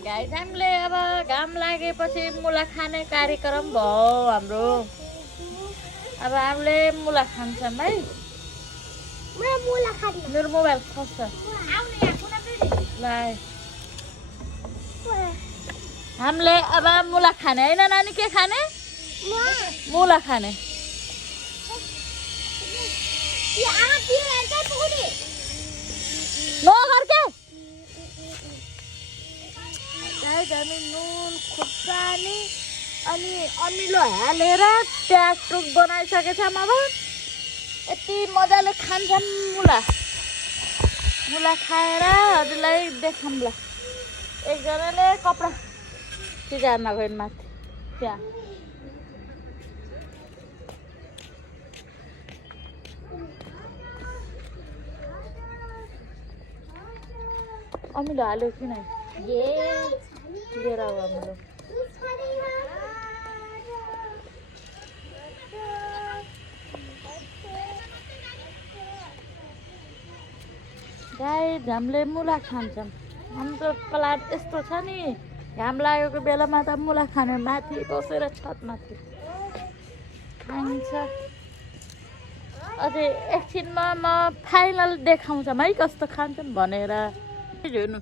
Guys हामीले अब घाम लागेपछि मुला खाने कार्यक्रम भयो हाम्रो। अब हामीले मुला खान्छौँ है। मेरो मोबाइल खस्छ ल। हामीले अब मुला खाने होइन नानी, के खाने? मुला खाने। नगर के हामी नुन खुर्सानी अनि अमिलो हालेर प्याज टुक बनाइसकेछौँ। अब यति मजाले खान्छौँ मुला। मुला खाएर हजुरलाई देखाऊँ ल। एकजनाले कपडा सिगार्न गयो माथि त्यहाँ। अमिलो हाल्यो किन? लिएर आऊ अमिलो। गाइस हामीले मुला खान्छौँ। हाम्रो प्लान यस्तो छ नि, घाम लागेको बेलामा त मुला खाने माथि बसेर छतमाथि खान्छ। अझै एकछिनमा म फाइनल देखाउँछौँ है कस्तो खान्छौँ भनेर। हेर्नु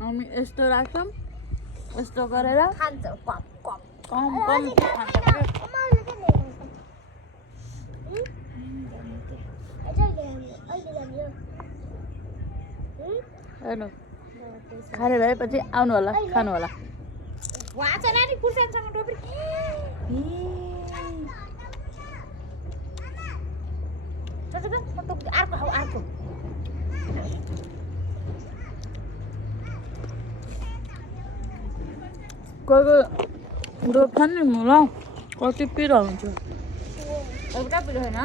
हामी यस्तो राख्छौँ, यस्तो गरेर खान्छौँ। कम कम खान्छौँ। हेर्नु खाने भएपछि आउनु होला, खानु होला। अर्को कोही रोप्छ नि मुला, कति पिरो हुन्छ। एउटा पिरो होइन,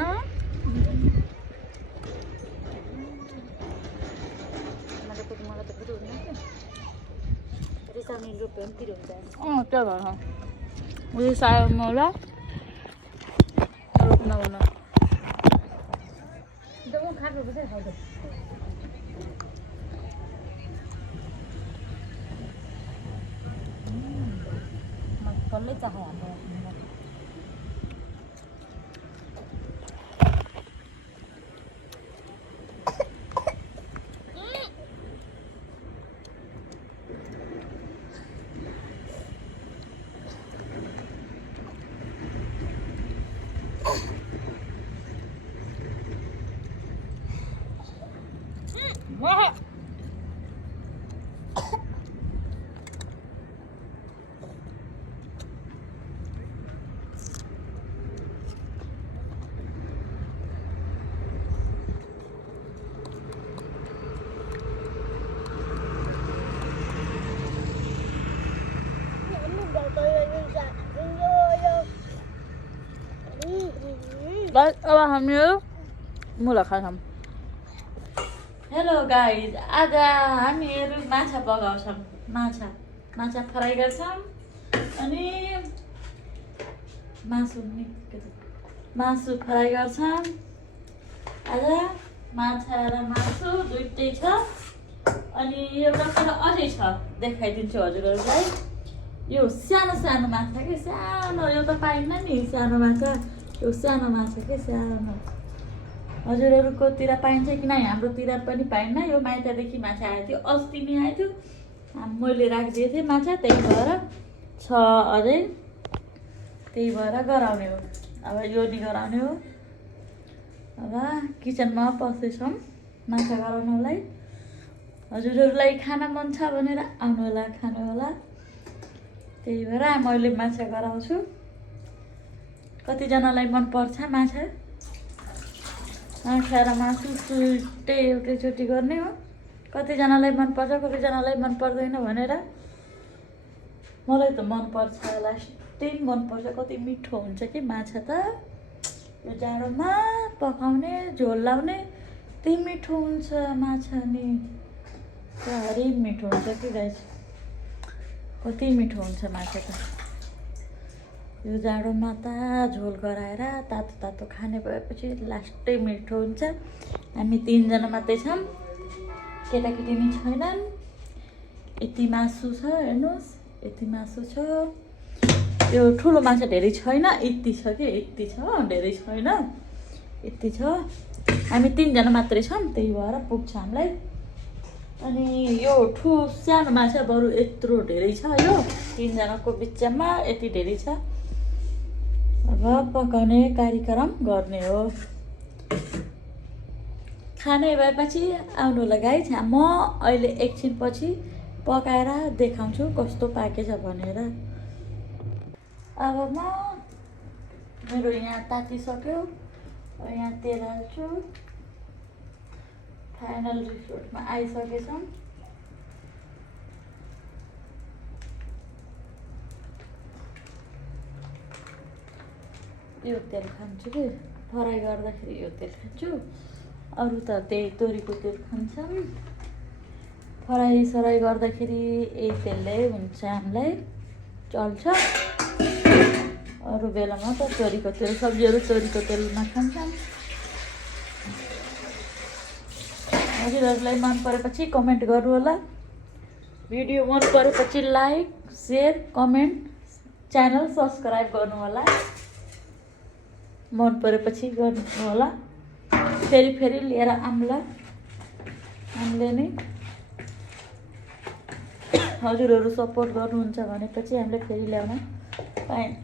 मलाई त पिरो हुँदैन। रिसाउने रोप्यो भने पिरो हुन्छ। त्यो भएर रिसायो मुला रोप्न भन। मक्कलले चाहे हाम्रो बस अब हामीहरू मुला खान्छौँ। हेलो गाइज, आज हामीहरू माछा पकाउँछौँ। माछा फ्राई गर्छौँ अनि मासु फ्राई गर्छौँ। आज माछा र मासु दुइटै छ। अनि एउटा कुरा अझै छ, देखाइदिन्छु हजुरहरूलाई। यो सानो सानो माछा के सानो, यो त पाइन्न नि सानो माछा। यो सानो माछा के सानो। हजुरहरूकोतिर पाइन्छ कि नै? हाम्रोतिर पनि पाइन्न। यो माइतदेखि माछा आएको थियो, अस्ति नै आएको थियो। मैले राखिदिएको थिएँ माछा, त्यही भएर छ अझै। त्यही भएर गराउने हो। अब यो नि गराउने हो। अब किचनमा पस्दैछौँ माछा गराउनलाई। हजुरहरूलाई खान मन छ भनेर आउनु होला, खानु होला। त्यही भएर मैले माछा गराउँछु। कतिजनालाई मनपर्छ माछा र मासु एउटैचोटि गर्ने हो। कतिजनालाई मनपर्छ, कतिजनालाई मन पर्दैन भनेर। मलाई त मनपर्छ, लास्टै मनपर्छ। कति मिठो हुन्छ कि माछा त। यो जाडोमा पकाउने, झोल लाउने त्यही मिठो हुन्छ माछा नि। साह्रै मिठो हुन्छ कि गाइस, कति मिठो हुन्छ माछा त। यो जाडोमा त झोल गराएर तातो तातो खाने भएपछि लास्टै मिठो हुन्छ। हामी 3 जना मात्रै छौँ, केटाकेटी नि छैनन्। यति मासु छ हेर्नुहोस्, यति मासु छ। यो ठुलो माछा धेरै छैन, यति छ कि यति छ, धेरै छैन, यति छ। हामी 3 जना मात्रै छौँ, त्यही भएर पुग्छ हामीलाई। अनि यो सानो माछा बरु यत्रो धेरै छ, यो 3 जनाको बिचमा यति धेरै छ। अब पकाउने कार्यक्रम गर्ने हो। खाने भएपछि आउनु होला गाइस, म अहिले एकछिनपछि पकाएर देखाउँछु कस्तो पाकेछ भनेर। अब मेरो यहाँ तातिसक्यो, यहाँ तेल हाल्छु। फाइनल रिजल्टमा आइसकेछौँ। यो तेल खान्छु कि फ्राई गर्दाखेरि यो तेल खान्छु, अरू त त्यही तोरीको तेल खान्छौँ। फ्राई सराई गर्दाखेरि यही तेलले हुन्छ, हामीलाई चल्छ। अरू बेलामा त तोरीको तेल, सब्जीहरू तोरीको तेलमा खान्छौँ। हजुरहरूलाई मन परेपछि कमेन्ट गर्नु होला। भिडियो मन परेपछि like, share, comment, channel subscribe गर्नु होला। मन परेपछि गर्नु होला। फेरि लिएर आउँला हामीले नै। हजुरहरू सपोर्ट गर्नुहुन्छ भनेपछि हामीले फेरि ल्याउन पाएँ।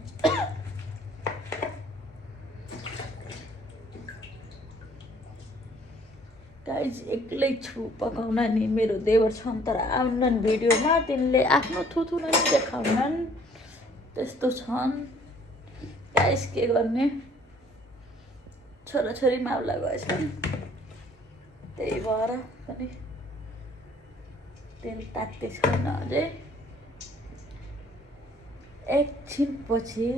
गाइज एक्लै छु पकाउन नि, मेरो देवर छन् तर आउनन् भिडियोमा, तिनले आफ्नो थुथु नै देखाउनन्, त्यस्तो छन् गाइस। के गर्ने, छोराछोरी माउला गएछन्, त्यही भएर पनि तेल तात्दै छैन अझै। एकछिनपछि